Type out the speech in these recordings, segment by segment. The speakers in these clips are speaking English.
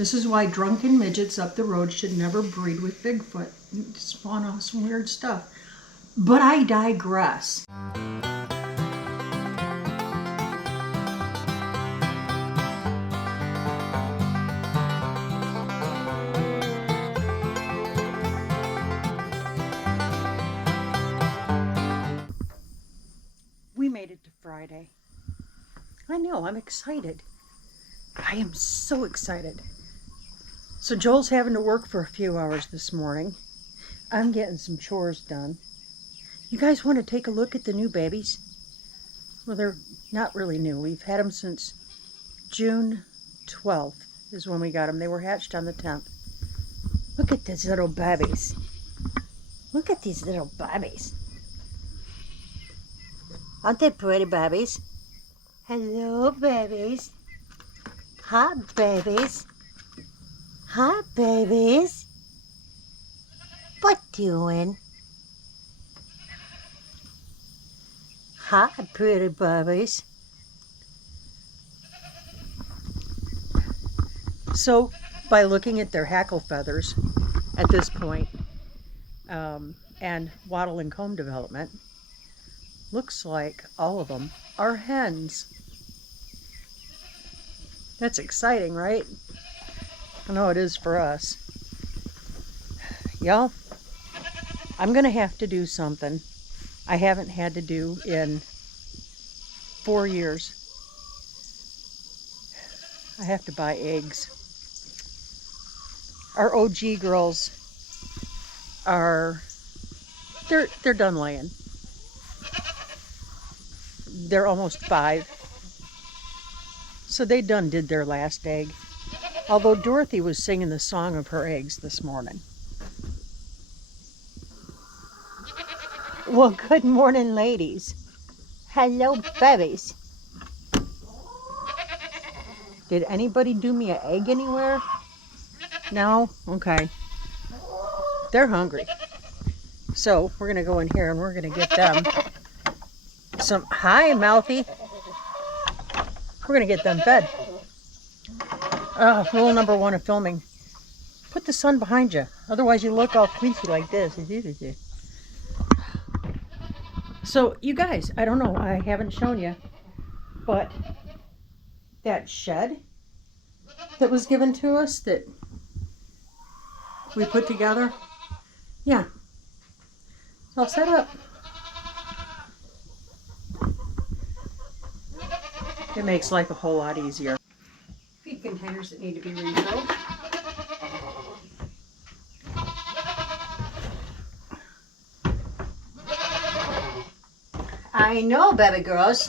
This is why drunken midgets up the road should never breed with Bigfoot. Spawn off some weird stuff. But I digress. We made it to Friday. I know, I'm excited. I am so excited. So Joel's having to work for a few hours this morning. I'm getting some chores done. You guys want to take a look at the new babies? Well, they're not really new. We've had them since June 12th is when we got them. They were hatched on the 10th. Look at these little babies. Look at these little babies. Aren't they pretty babies? Hello, babies. Hi, babies. Hi, babies. What doing? Hi, pretty babies. So, by looking at their hackle feathers at this point, and wattle and comb development, looks like all of them are hens. That's exciting, right? I know it is for us. Y'all, I'm gonna have to do something I haven't had to do in 4 years. I have to buy eggs. Our OG girls they're done laying. They're almost 5. So they did their last egg. Although Dorothy was singing the song of her eggs this morning. Well, good morning, ladies. Hello, babies. Did anybody do me an egg anywhere? No? Okay. They're hungry. So we're going to go in here and we're going to get them some... Hi, Mouthy. We're going to get them fed. Rule number 1 of filming. Put the sun behind you. Otherwise you look all queasy like this. So, you guys, I don't know. I haven't shown you. But that shed that was given to us that we put together. Yeah. It's all set up. It makes life a whole lot easier. Feed containers that need to be refilled. I know, baby girls.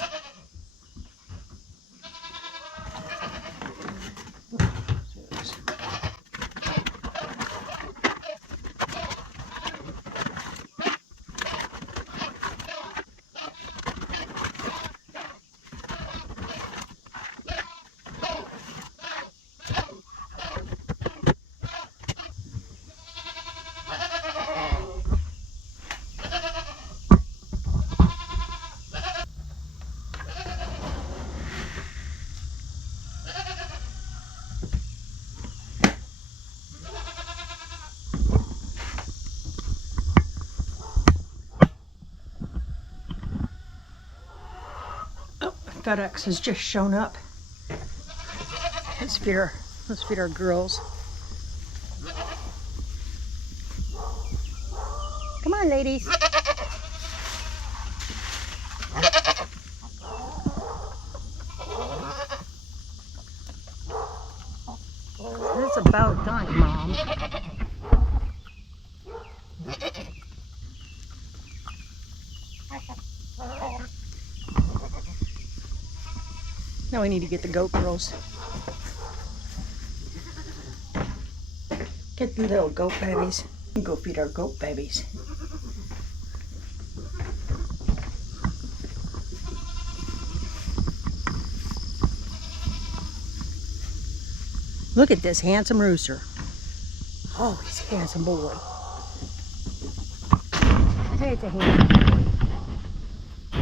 FedEx has just shown up. Let's feed our girls. Come on, ladies. It's about time, Mom. Now we need to get the goat girls. Get the little goat babies and go feed our goat babies. Look at this handsome rooster. Oh, he's a handsome boy. Hey, it's a handsome boy.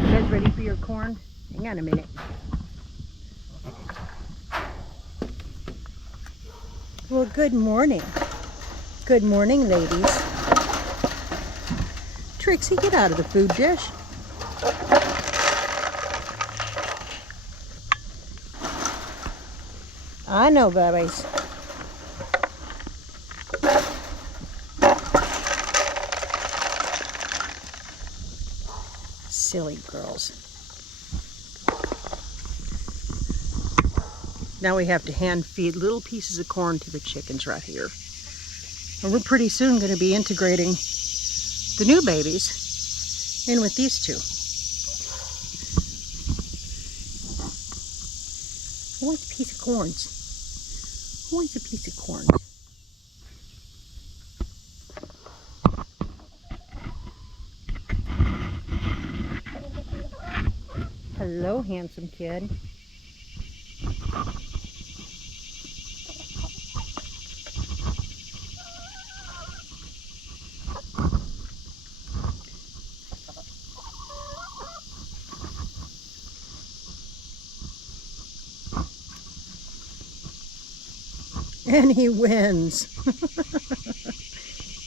You guys ready for your corn? Hang on a minute. Well, good morning. Good morning, ladies. Trixie, get out of the food dish. I know, babies. Silly girls. Now we have to hand feed little pieces of corn to the chickens right here. And we're pretty soon going to be integrating the new babies in with these two. Who wants a piece of corns? Who wants a piece of corns? Hello, handsome kid. And he wins.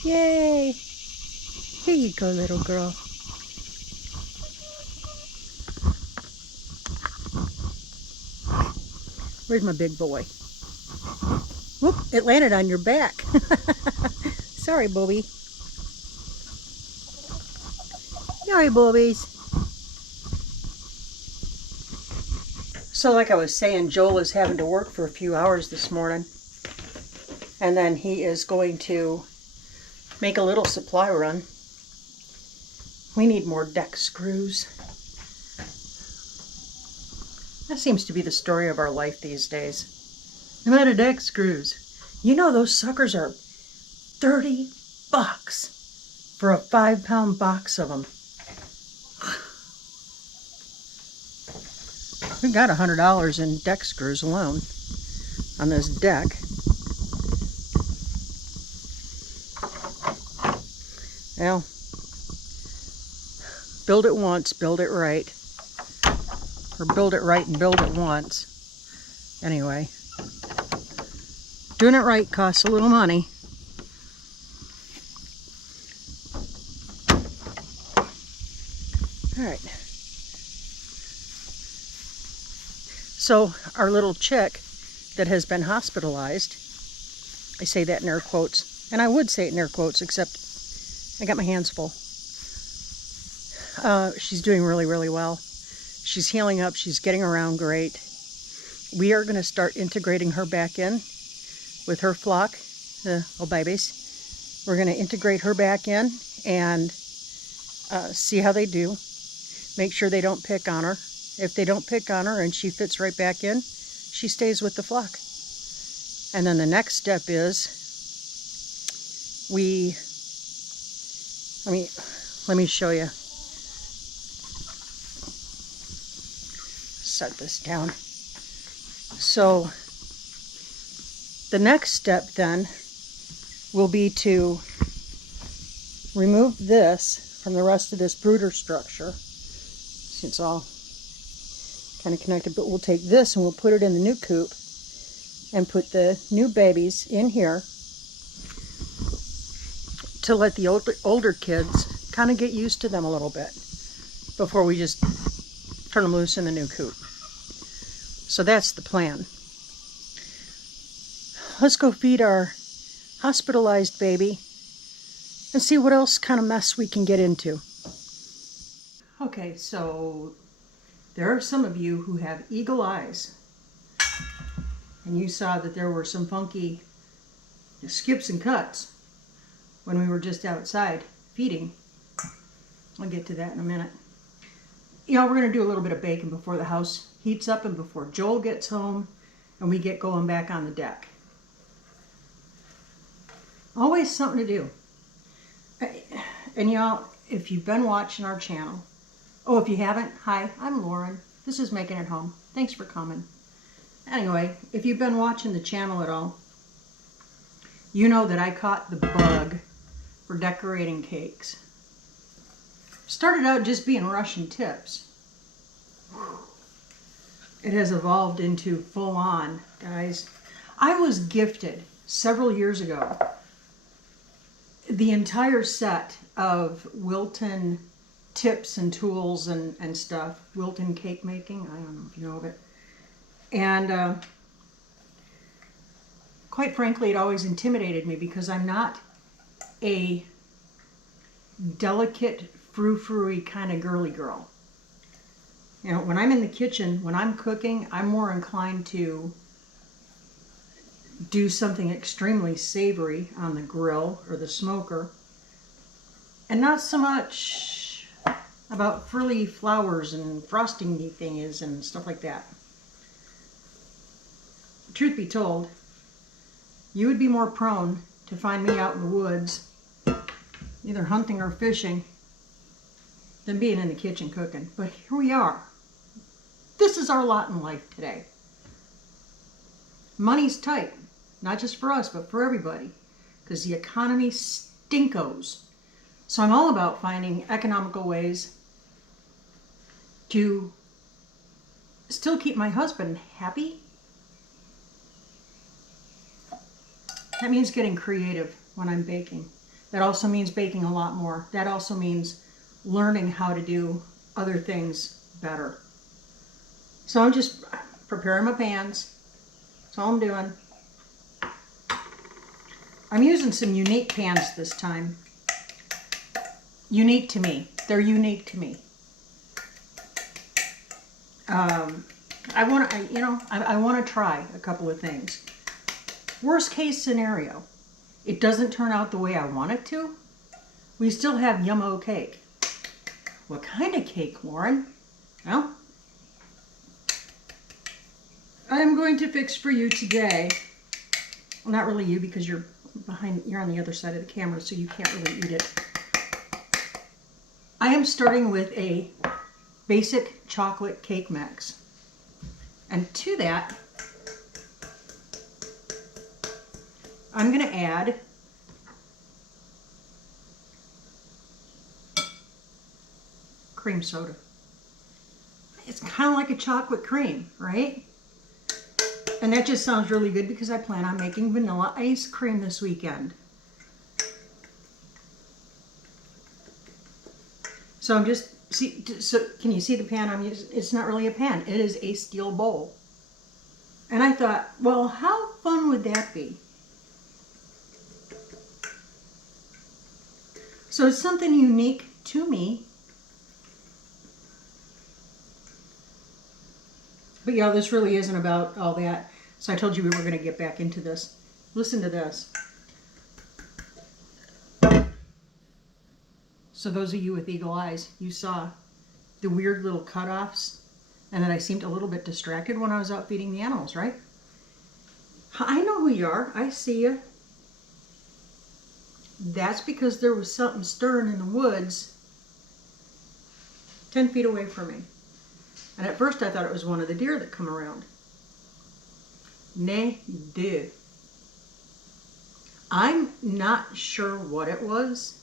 Yay! Here you go, little girl. Where's my big boy? Whoop, it landed on your back. Sorry, Bobby. Sorry, Bobbies. So like I was saying, Joel is having to work for a few hours this morning. And then he is going to make a little supply run. We need more deck screws. That seems to be the story of our life these days. No matter deck screws. You know those suckers are $30 for a 5-pound box of them. We got $100 in deck screws alone on this deck. Well, build it once, build it right. Or build it right and build it once. Anyway, doing it right costs a little money. All right. So our little chick that has been hospitalized, I say that in air quotes, and I would say it in air quotes, except I got my hands full. She's doing really, really well. She's healing up. She's getting around great. We are going to start integrating her back in with her flock, the little babies. We're going to integrate her back in and see how they do. Make sure they don't pick on her. If they don't pick on her and she fits right back in, she stays with the flock. And then the next step is let me show you. Set this down. So the next step then will be to remove this from the rest of this brooder structure. See, it's all kind of connected, but we'll take this and we'll put it in the new coop and put the new babies in here to let the older kids kind of get used to them a little bit before we just turn them loose in the new coop. So that's the plan. Let's go feed our hospitalized baby and see what else kind of mess we can get into. Okay, so there are some of you who have eagle eyes, and you saw that there were some funky skips and cuts when we were just outside feeding. I'll get to that in a minute. You know, we're going to do a little bit of baking before the house heats up and before Joel gets home and we get going back on the deck. Always something to do. And y'all, if you've been watching our channel, if you haven't, hi, I'm Lauren. This is Making It Home. Thanks for coming. Anyway, if you've been watching the channel at all, you know that I caught the bug for decorating cakes. Started out just being Russian tips. It has evolved into full on, guys. I was gifted several years ago the entire set of Wilton tips and tools and stuff. Wilton cake making, I don't know if you know of it. And quite frankly, it always intimidated me because I'm not a delicate, frou-frou-y kind of girly girl. You know, when I'm in the kitchen, when I'm cooking, I'm more inclined to do something extremely savory on the grill or the smoker, and not so much about frilly flowers and frosting thingies and stuff like that. Truth be told, you would be more prone to find me out in the woods, either hunting or fishing, than being in the kitchen cooking. But here we are. This is our lot in life today. Money's tight, not just for us, but for everybody, because the economy stinkos. So I'm all about finding economical ways to still keep my husband happy. That means getting creative when I'm baking. That also means baking a lot more. That also means learning how to do other things better. So I'm just preparing my pans. That's all I'm doing. I'm using some unique pans this time. Unique to me. They're unique to me. I want to try a couple of things. Worst case scenario, it doesn't turn out the way I want it to. We still have yummo cake. What kind of cake, Lauren? Well, I'm going to fix for you today. Well, not really you, because you're on the other side of the camera, so you can't really eat it. I am starting with a basic chocolate cake mix. And to that, I'm going to add cream soda. It's kind of like a chocolate cream, right? And that just sounds really good because I plan on making vanilla ice cream this weekend. So I'm just, can you see the pan I'm using? It's not really a pan, it is a steel bowl. And I thought, well, how fun would that be? So it's something unique to me. But yeah, this really isn't about all that. So I told you we were going to get back into this. Listen to this. So those of you with eagle eyes, you saw the weird little cutoffs, and that I seemed a little bit distracted when I was out feeding the animals, right? I know who you are. I see you. That's because there was something stirring in the woods 10 feet away from me. And at first I thought it was one of the deer that come around. Nay, deux. I'm not sure what it was.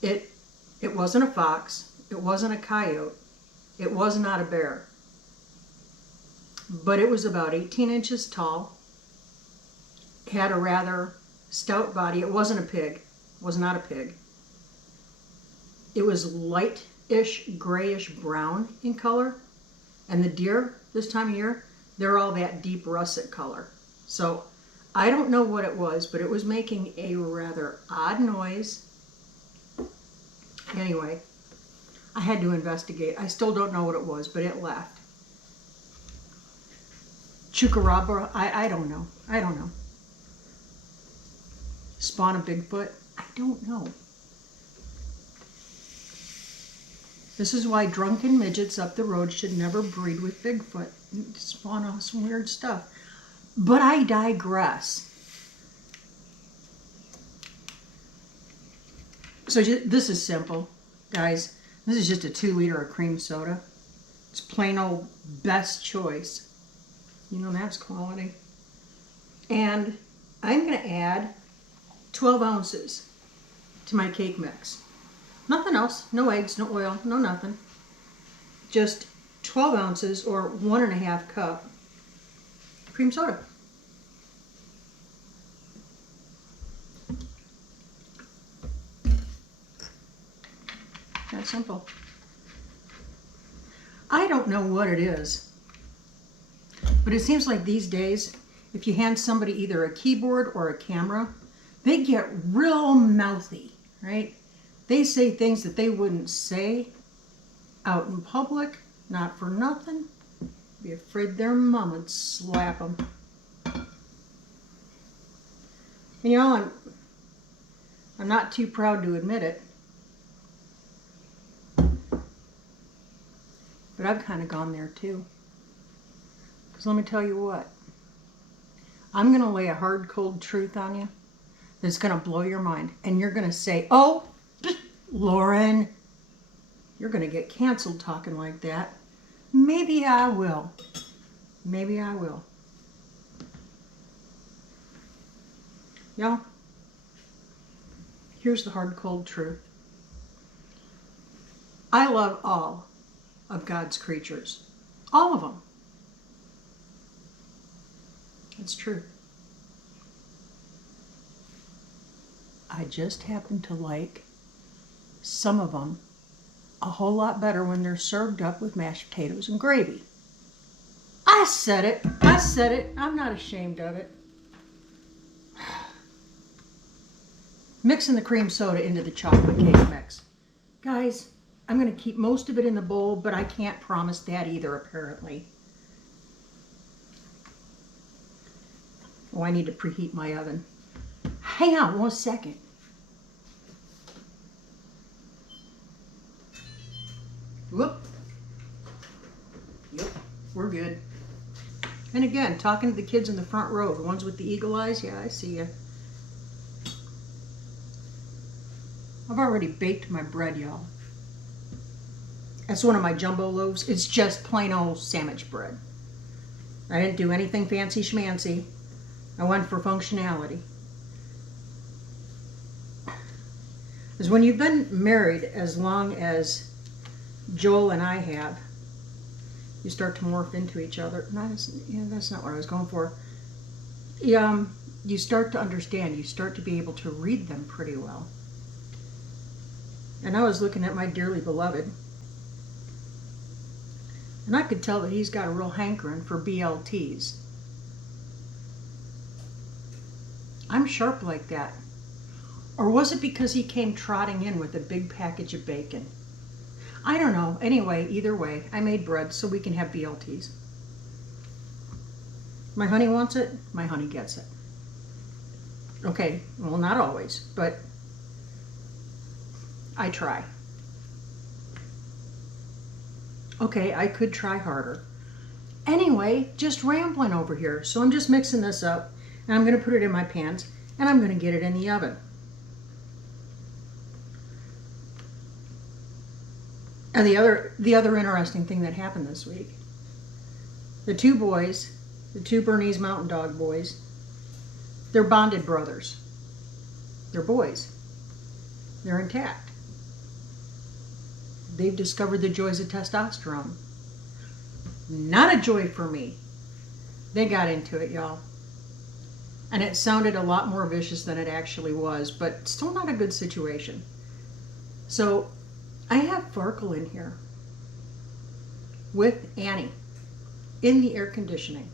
It wasn't a fox. It wasn't a coyote. It was not a bear. But it was about 18 inches tall. Had a rather stout body. It wasn't a pig. It was not a pig. It was light-ish, grayish brown in color. And the deer, this time of year, they're all that deep russet color. So I don't know what it was, but it was making a rather odd noise. Anyway, I had to investigate. I still don't know what it was, but it left. Chukarabra, I don't know. I don't know. Spawn of Bigfoot? I don't know. This is why drunken midgets up the road should never breed with Bigfoot. Spawn off some weird stuff. But I digress. So this is simple, guys. This is just a 2-liter of cream soda. It's plain old best choice. You know that's quality. And I'm going to add 12 ounces to my cake mix. Nothing else. No eggs, no oil, no nothing. Just 12 ounces or 1.5 cup cream soda. That simple. I don't know what it is, but it seems like these days, if you hand somebody either a keyboard or a camera, they get real mouthy, right? They say things that they wouldn't say out in public, not for nothing. Be afraid their mom would slap them. And you know, I'm not too proud to admit it, but I've kind of gone there too. Because let me tell you what, I'm going to lay a hard, cold truth on you that's going to blow your mind. And you're going to say, oh, Lauren, you're going to get canceled talking like that. Maybe I will. Maybe I will. Y'all, here's the hard, cold truth. I love all of God's creatures. All of them. It's true. I just happen to like some of them a whole lot better when they're served up with mashed potatoes and gravy. I said it. I said it. I'm not ashamed of it. Mixing the cream soda into the chocolate cake mix. Guys, I'm going to keep most of it in the bowl, but I can't promise that either, apparently. Oh, I need to preheat my oven. Hang on 1 second. Whoop. Yep, we're good. And again, talking to the kids in the front row, the ones with the eagle eyes, yeah, I see you. I've already baked my bread, y'all. That's one of my jumbo loaves. It's just plain old sandwich bread. I didn't do anything fancy schmancy. I went for functionality. Because when you've been married as long as Joel and I have, you start to morph into each other. That's not what I was going for. You start to understand. You start to be able to read them pretty well. And I was looking at my dearly beloved, and I could tell that he's got a real hankering for BLTs. I'm sharp like that. Or was it because he came trotting in with a big package of bacon? I don't know. Anyway, either way, I made bread so we can have BLTs. My honey wants it, my honey gets it. Okay, well, not always, but I try. Okay, I could try harder. Anyway, just rambling over here. So I'm just mixing this up, and I'm going to put it in my pans, and I'm going to get it in the oven. And the other interesting thing that happened this week, the two boys, the two Bernese Mountain Dog boys, they're bonded brothers. They're boys. They're intact. They've discovered the joys of testosterone. Not a joy for me. They got into it, y'all. And it sounded a lot more vicious than it actually was, but still not a good situation. So I have Farkle in here with Annie in the air conditioning.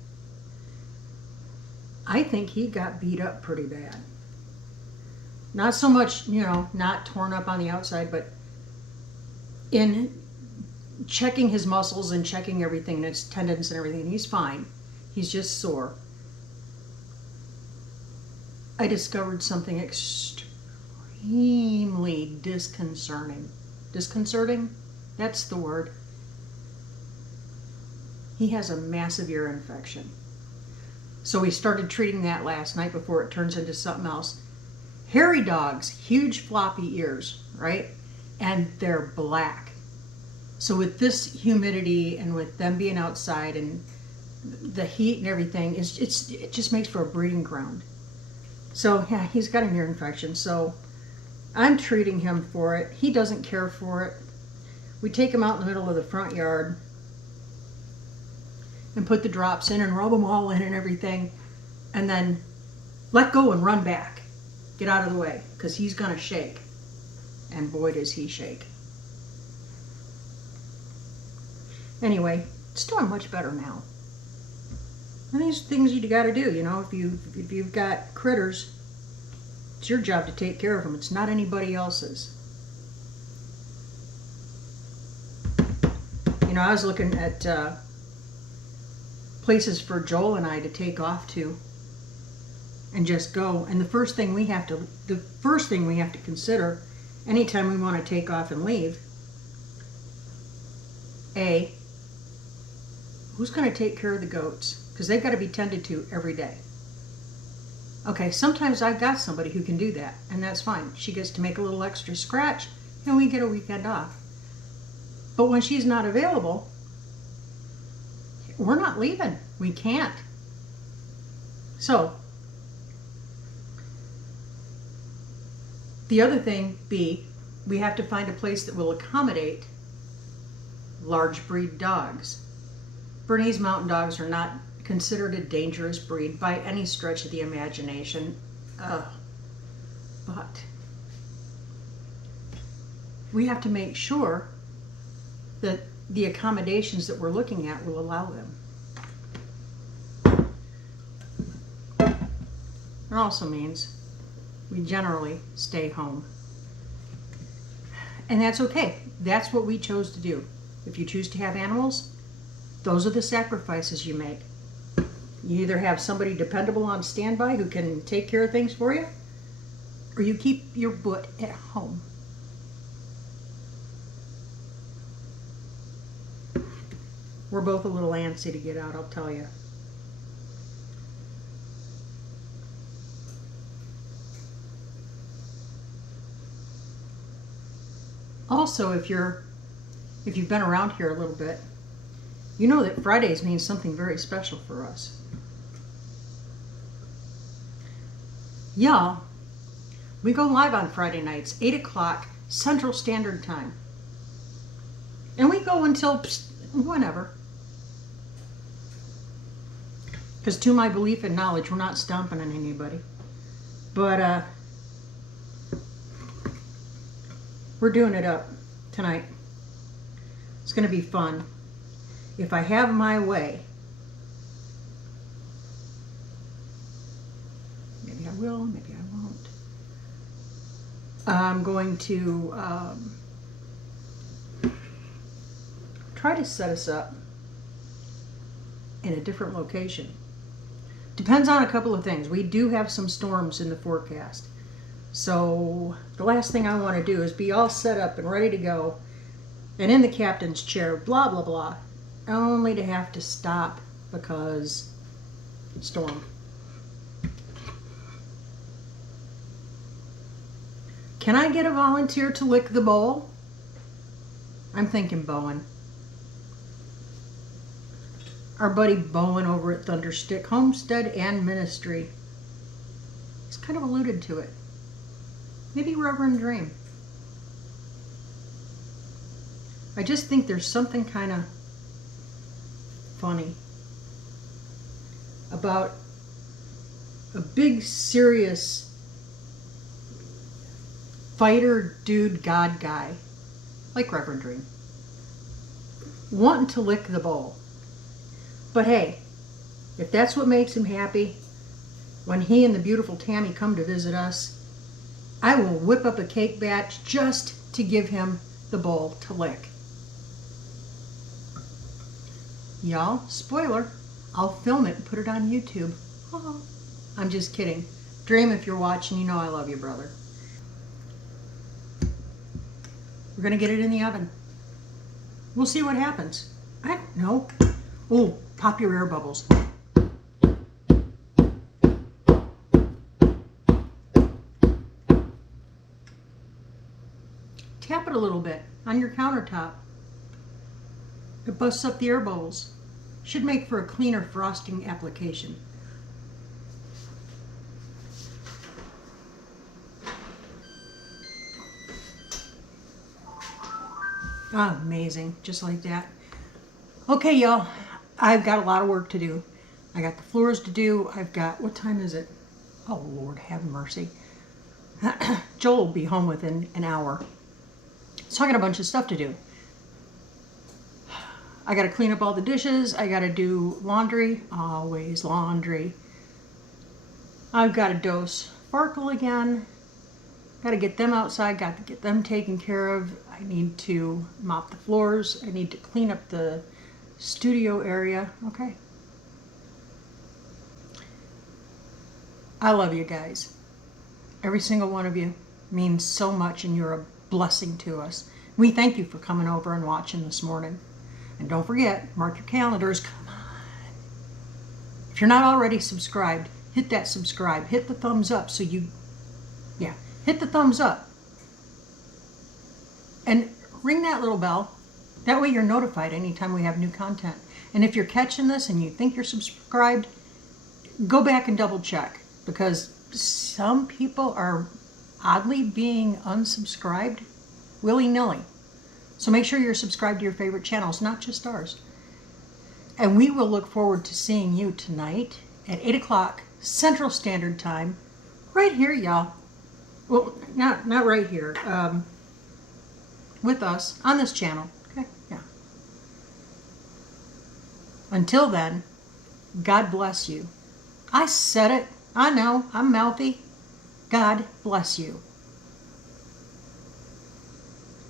I think he got beat up pretty bad. Not so much, not torn up on the outside, but in checking his muscles and checking everything and his tendons and everything, he's fine. He's just sore. I discovered something extremely disconcerting. Disconcerting? That's the word. He has a massive ear infection. So we started treating that last night before it turns into something else. Hairy dogs, huge floppy ears, right? And they're black. So with this humidity and with them being outside and the heat and everything, it just makes for a breeding ground. So yeah, he's got an ear infection. So I'm treating him for it. He doesn't care for it. We take him out in the middle of the front yard and put the drops in and rub them all in and everything, and then let go and run back. Get out of the way, because he's going to shake. And boy, does he shake. Anyway, it's doing much better now. And these are things you got to do, you know. If you've got critters, it's your job to take care of them. It's not anybody else's. You know, I was looking at places for Joel and I to take off to and just go. And the first thing we have to consider anytime we want to take off and leave, A, who's going to take care of the goats? Because they've got to be tended to every day. Okay, sometimes I've got somebody who can do that, and that's fine. She gets to make a little extra scratch, and we get a weekend off. But when she's not available, we're not leaving. We can't. So, the other thing, B, we have to find a place that will accommodate large breed dogs. Bernese Mountain Dogs are not considered a dangerous breed by any stretch of the imagination. But we have to make sure that the accommodations that we're looking at will allow them. It also means we generally stay home. And that's okay. That's what we chose to do. If you choose to have animals, those are the sacrifices you make. You either have somebody dependable on standby who can take care of things for you, or you keep your butt at home. We're both a little antsy to get out, I'll tell you. Also, if you've been around here a little bit, you know that Fridays means something very special for us. Yeah, we go live on Friday nights, 8 o'clock Central Standard Time. And we go until whenever. Because to my belief and knowledge, we're not stomping on anybody. But we're doing it up tonight. It's going to be fun. If I have my way, maybe I will, maybe I won't. I'm going to try to set us up in a different location. Depends on a couple of things. We do have some storms in the forecast. So the last thing I want to do is be all set up and ready to go and in the captain's chair, blah, blah, blah, only to have to stop because storm. Can I get a volunteer to lick the bowl? I'm thinking Bowen. Our buddy Bowen over at Thunderstick Homestead and Ministry. He's kind of alluded to it. Maybe Reverend Dream. I just think there's something kind of funny about a big, serious fighter dude god guy like Reverend Dream wanting to lick the bowl. But hey, if that's what makes him happy, when he and the beautiful Tammy come to visit us, I will whip up a cake batch just to give him the bowl to lick. Y'all, spoiler, I'll film it and put it on YouTube. Oh, I'm just kidding. Dream, if you're watching, you know I love you, brother. We're going to get it in the oven. We'll see what happens. I don't know. Oh, pop your air bubbles. Tap it a little bit on your countertop. It busts up the air bubbles. Should make for a cleaner frosting application. Oh, amazing, just like that. Okay, y'all, I've got a lot of work to do. I got the floors to do. I've got, what time is it? Oh, Lord, have mercy. Joel will be home within an hour. So I got a bunch of stuff to do. I got to clean up all the dishes. I got to do laundry. Always laundry. I've got to dose Sparkle again. Got to get them outside. Got to get them taken care of. I need to mop the floors. I need to clean up the studio area. Okay. I love you guys. Every single one of you means so much, and you're a blessing to us. We thank you for coming over and watching this morning. And don't forget, mark your calendars. Come on. If you're not already subscribed, hit that subscribe. Hit the thumbs up so you, hit the thumbs up. And ring that little bell. That way you're notified anytime we have new content. And if you're catching this and you think you're subscribed, go back and double check, because some people are oddly being unsubscribed willy-nilly. So make sure you're subscribed to your favorite channels, not just ours. And we will look forward to seeing you tonight at 8 o'clock Central Standard Time, right here, y'all. Well, not right here. With us on this channel. Okay, yeah. Until then, God bless you. I said it. I know, I'm mouthy. God bless you.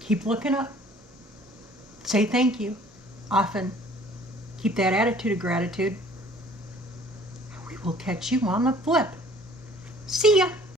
Keep looking up. Say thank you often. Keep that attitude of gratitude. We will catch you on the flip. See ya.